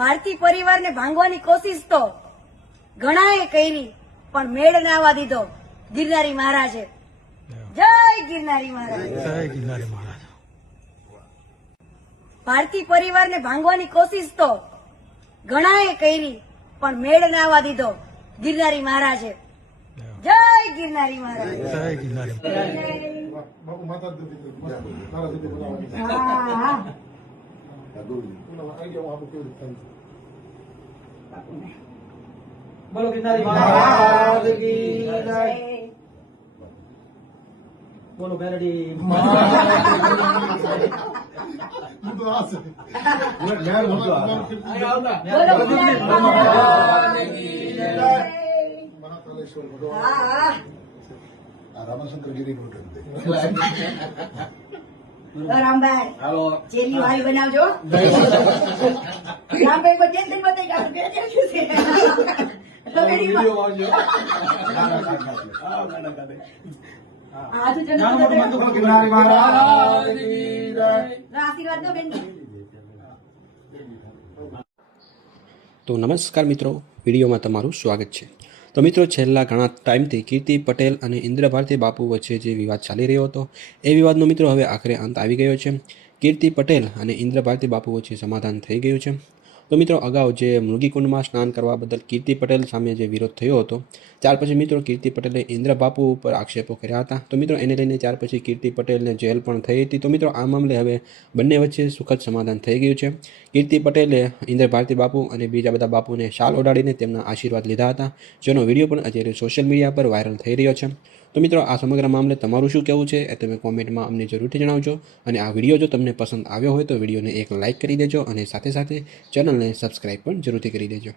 ભારતી પરિવારને ભાંગવાની કોશિશ તો ઘણાએ કરી, પણ મેળ ના આવવા દીધો ગિરનારી મહારાજે. જય ગિરનારી મહારાજ. જય ગિરનારી મહારાજ. ભારતી પરિવારને ભાંગવાની કોશિશ તો ઘણાએ કરી, પણ મેળ ના આવવા દીધો ગિરનારી મહારાજે. જય ગિરનારી મહારાજ. જય ગિરનારી મહારાજ. બોલો ગિરનારી મહારાજ કી જય. બોલો બેરડી રામાશંકર ગીરી રામભાઈ ચેરી વાળી બનાવજો. રામભાઈ કોઈ ટેન્શન બતાવી આશીર્વાદ દો બેન. તો નમસ્કાર મિત્રો, વિડીયોમાં તમારું સ્વાગત છે. તો મિત્રો, છેલ્લા ઘણા ટાઈમથી કીર્તિ પટેલ અને ઇન્દ્ર ભારતી બાપુ વચ્ચે જે વિવાદ ચાલી રહ્યો હતો એ વિવાદનો મિત્રો હવે આખરે અંત આવી ગયો છે. કીર્તિ પટેલ અને ઇન્દ્ર ભારતી બાપુ વચ્ચે સમાધાન થઈ ગયું છે. તો મિત્રો, અગાઉ જે મૃગીકુંડમાં સ્નાન કરવા બદલ કીર્તિ પટેલ સામે જે વિરોધ થયો હતો, ત્યાર પછી મિત્રો કીર્તિ પટેલે ઇન્દ્ર બાપુ ઉપર આક્ષેપો કર્યા હતા. તો મિત્રો, એને લઈને ત્યાર પછી કીર્તિ પટેલને જેલ પણ થઈ હતી. તો મિત્રો, આ મામલે હવે બંને વચ્ચે સુખદ સમાધાન થઈ ગયું છે. કીર્તિ પટેલે ઇન્દ્ર ભારતી બાપુ અને બીજા બધા બાપુને શાલ ઓઢાડીને તેમના આશીર્વાદ લીધા હતા, જેનો વિડીયો પણ અત્યારે સોશિયલ મીડિયા પર વાયરલ થઈ રહ્યો છે. તો મિત્રો, આ સમગ્ર મામલે તમારું શું કહેવું છે એ તમે કોમેન્ટમાં અમને જરૂરથી જણાવજો. અને આ વિડીયો જો તમને પસંદ આવ્યો હોય તો વિડીયોને એક લાઇક કરી દેજો અને સાથે સાથે ચેનલને સબસ્ક્રાઈબ પણ જરૂરથી કરી દેજો.